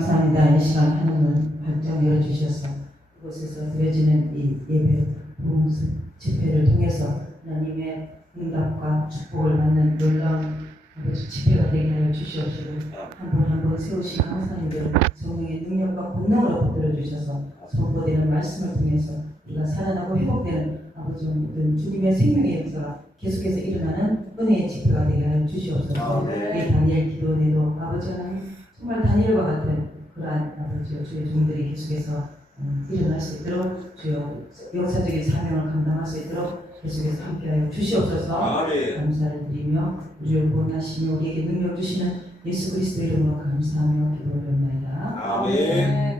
감사합니다. 이 시간 하늘을 활짝 열어주셔서 이곳에서 드려지는 이 예배 부흥 집회를 통해서 하나님의 응답과 축복을 받는 놀라운 아버지 집회가 되게 하여 주시옵시고 한분한분 세우신 강사님들 성령의 능력과 권능으로 붙들어 주셔서 선포되는 말씀을 통해서 우리가 살아나고 회복되는 아버지 모든 주님의 생명의 역사가 계속해서 일어나는 은혜의 집회가 되게 하여 주시옵소서. 이 다니엘 기도원에도 아버지 하나님 정말 다니엘과 같은 그러한 아버지 주의 종들이 계속해서 음, 일어날 수 있도록 주여 역사적인 사명을 감당할 수 있도록 계속해서 함께하여 주시옵소서 아멘. 감사를 드리며 우리를 구원하시며 우리에게 능력 주시는 예수 그리스도 이름으로 감사하며 기도를 드립니다. 아멘. 나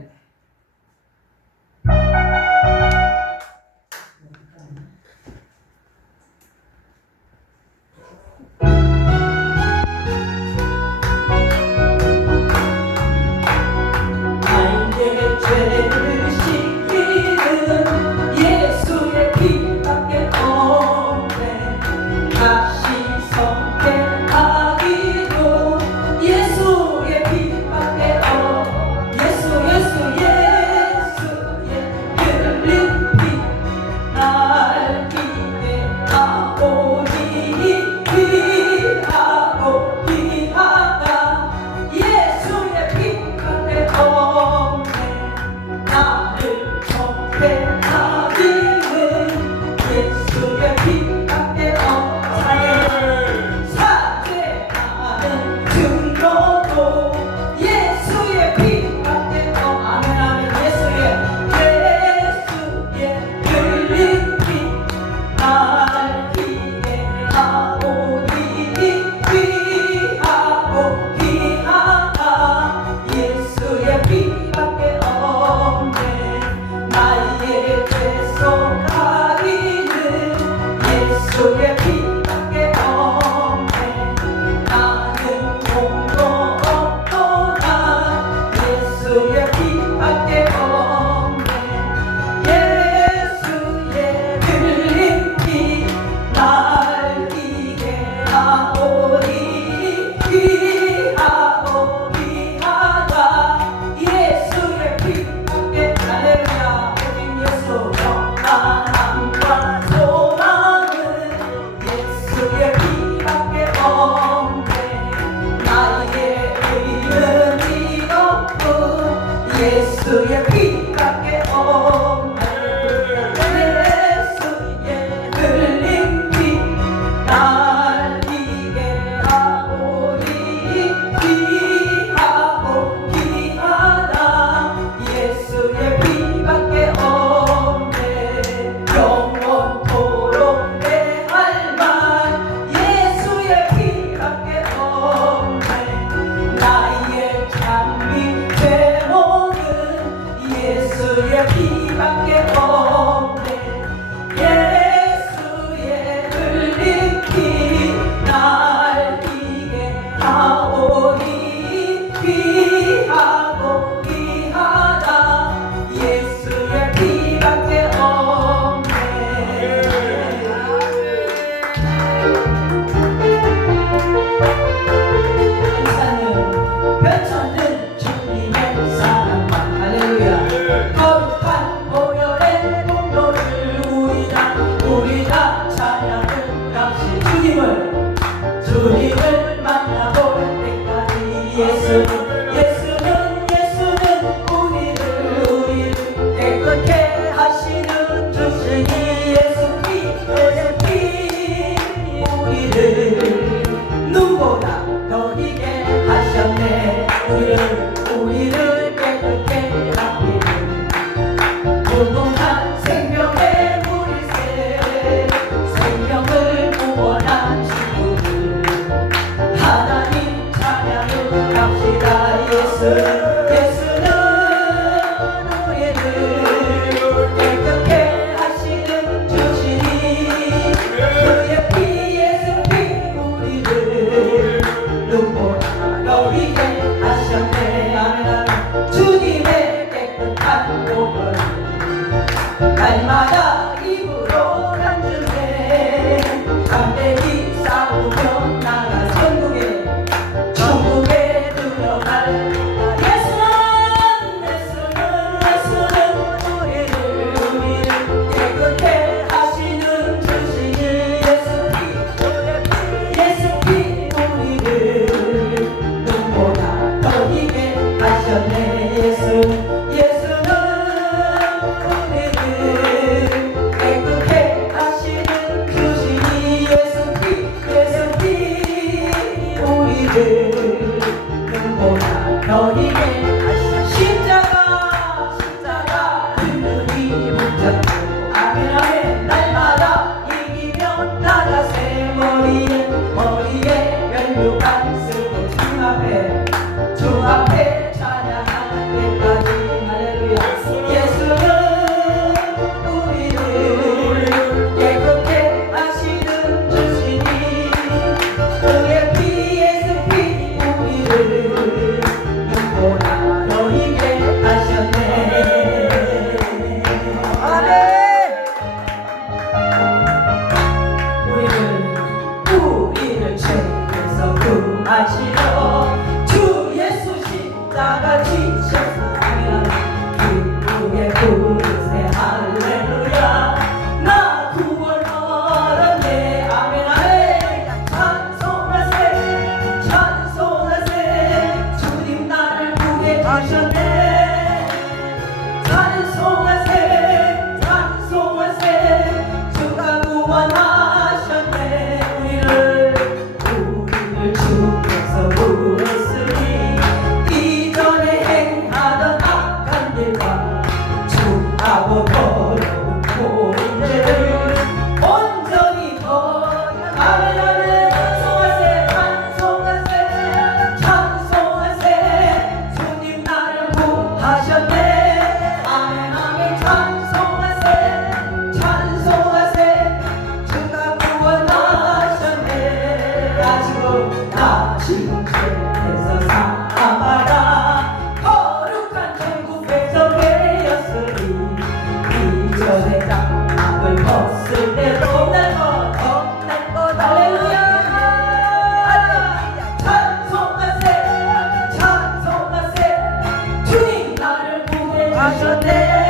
구해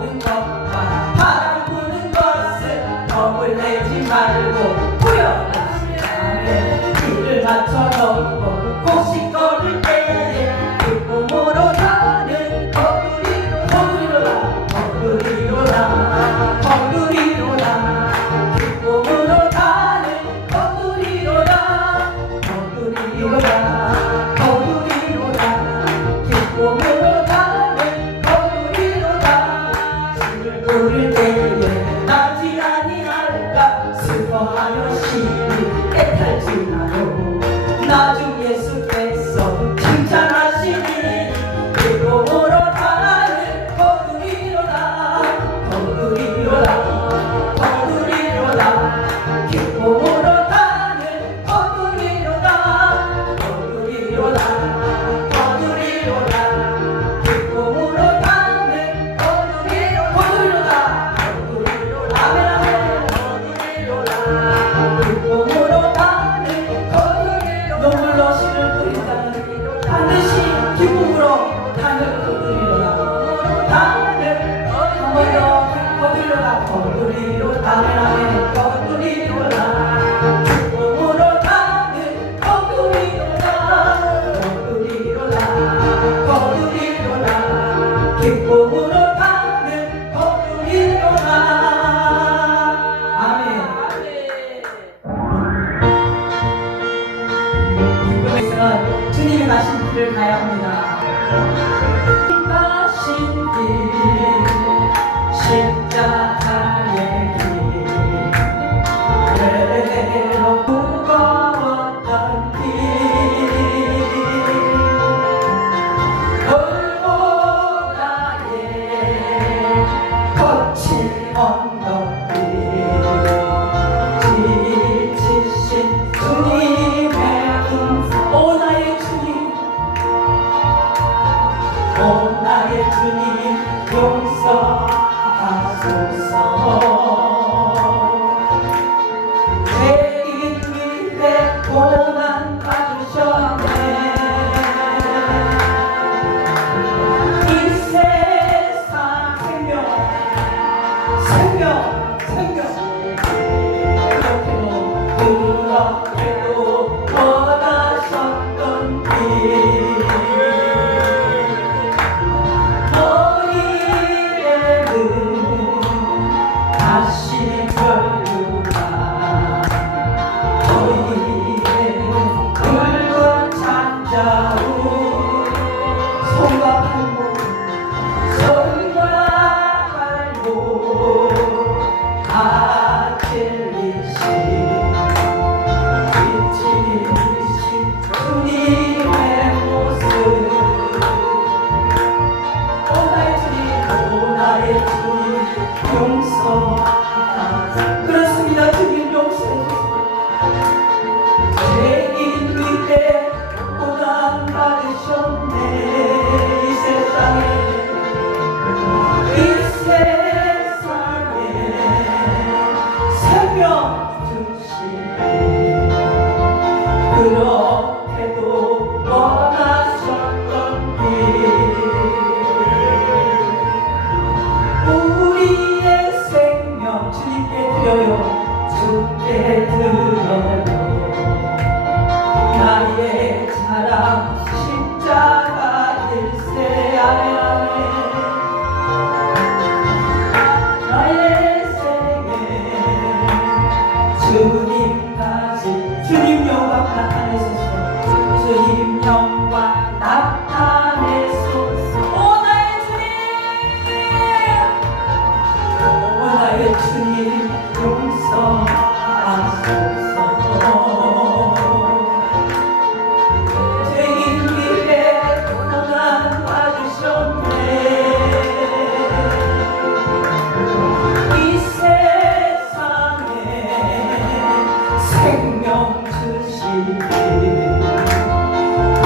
我们。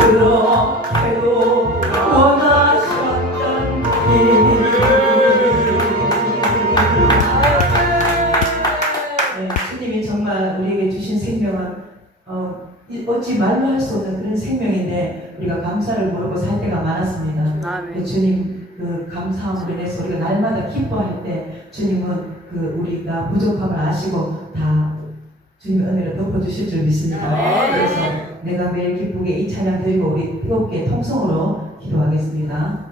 그렇게도 원하셨던 네, 주님이 정말 우리에게 주신 생명은 어, 어찌 말로 할 수 없는 그런 생명인데 우리가 감사를 모르고 살 때가 많았습니다. 아, 네. 주님 그 감사함으로 인해서 우리가 날마다 기뻐할 때 주님은 그 우리가 부족함을 아시고 다 주님의 은혜를 덮어주실 줄 믿습니다. 아, 네. 그래서 내가 매일 기쁘게 이 찬양 들고 우리 뜨겁게 통성으로 기도하겠습니다.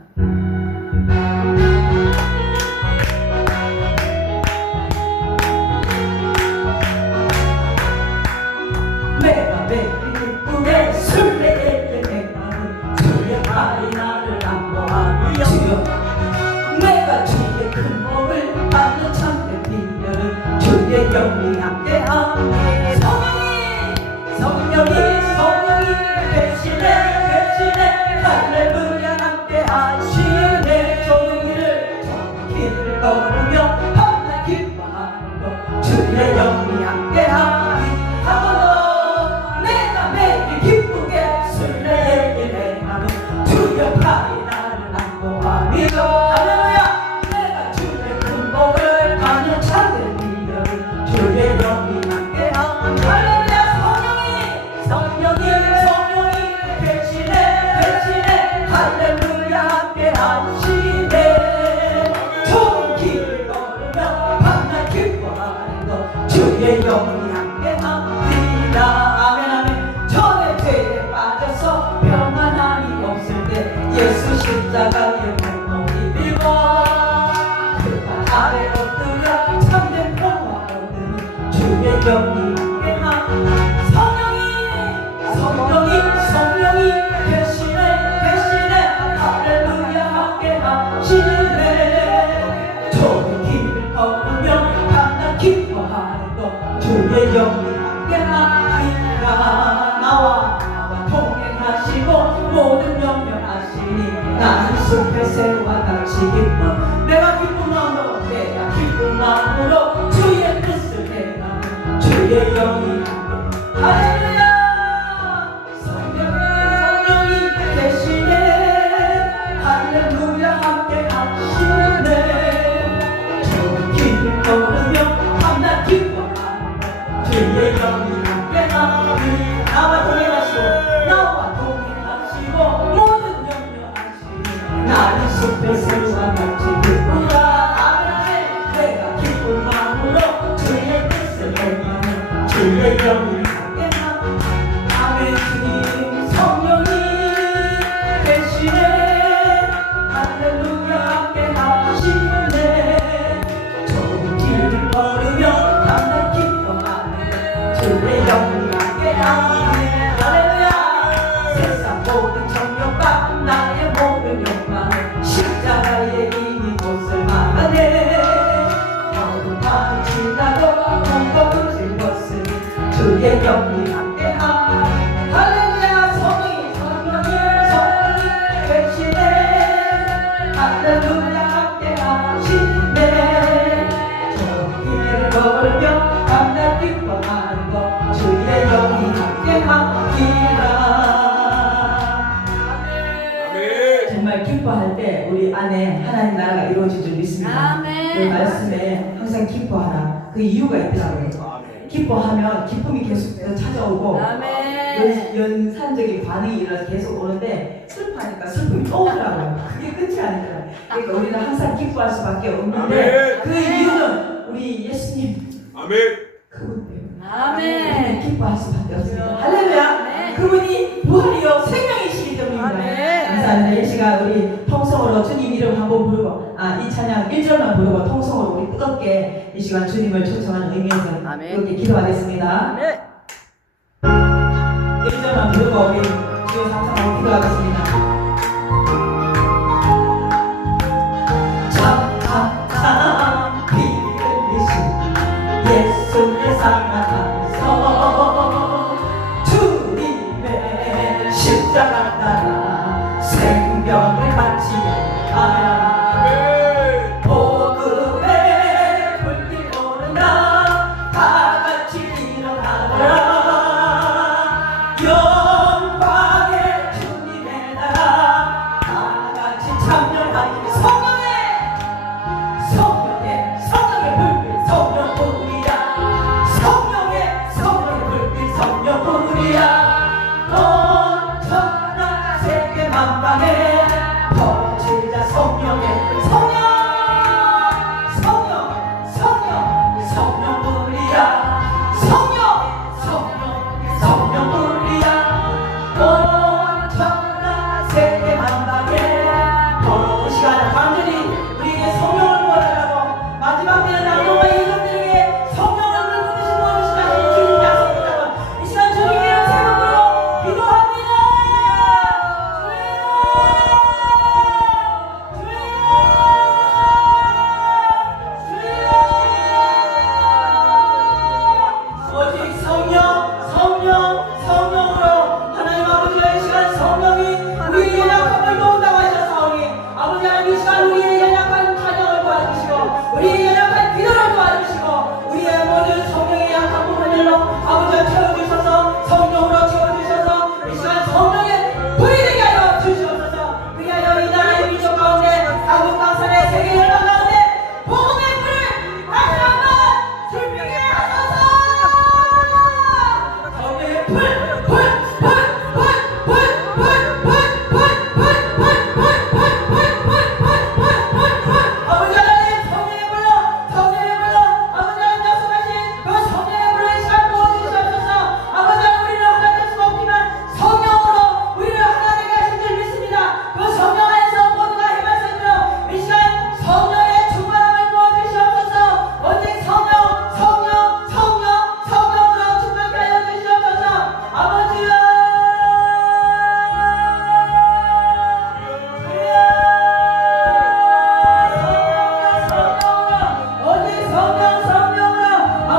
永远有你真好。 기뻐하라. 그 이유가 있더라고요. 기뻐하면 기쁨이 계속 찾아오고 연산적인 반응이 일어서 계속 오는데 슬퍼하니까 슬픔이 또 오더라고요. 그게 끝이 아니라 그러니까 우리는 항상 기뻐할 수밖에 없는데 그 이유는 우리 예수님 아멘. 그분 때문에 기뻐할 수밖에 없습니다. 할렐루야. 그분이 부활이요 생명이시기 때문입니다. 아멘. 이 시간 우리 통성으로 주님 이름 한번 부르고 아 이 찬양 1절만 부르고 통성으로 우리 뜨겁게 이 시간 주님을 초청하는 의미에서 아멘. 이렇게 기도하겠습니다. 아멘. 1절만 부르고 우리 주여 상상하고 기도하겠습니다.